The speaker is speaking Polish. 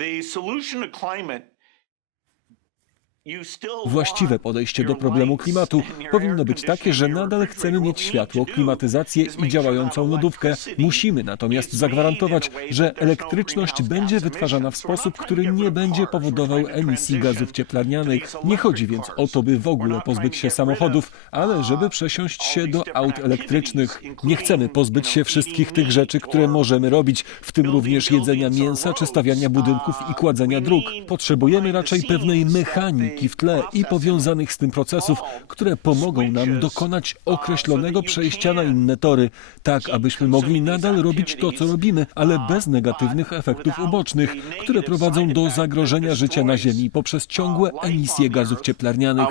The solution to climate Właściwe podejście do problemu klimatu powinno być takie, że nadal chcemy mieć światło, klimatyzację i działającą lodówkę. Musimy natomiast zagwarantować, że no elektryczność będzie wytwarzana w sposób, który nie będzie powodował emisji gazów cieplarnianych. Nie chodzi więc o to, by w ogóle pozbyć się samochodów, ale żeby przesiąść się do aut elektrycznych. Nie chcemy pozbyć się wszystkich tych rzeczy, które możemy robić, w tym również jedzenia mięsa czy stawiania budynków i kładzenia dróg. Potrzebujemy raczej pewnej scenes mechaniki w tle i powiązanych z tym procesów, które pomogą nam dokonać określonego przejścia na inne tory, tak abyśmy mogli nadal robić to, co robimy, ale bez negatywnych efektów ubocznych, które prowadzą do zagrożenia życia na Ziemi poprzez ciągłe emisje gazów cieplarnianych.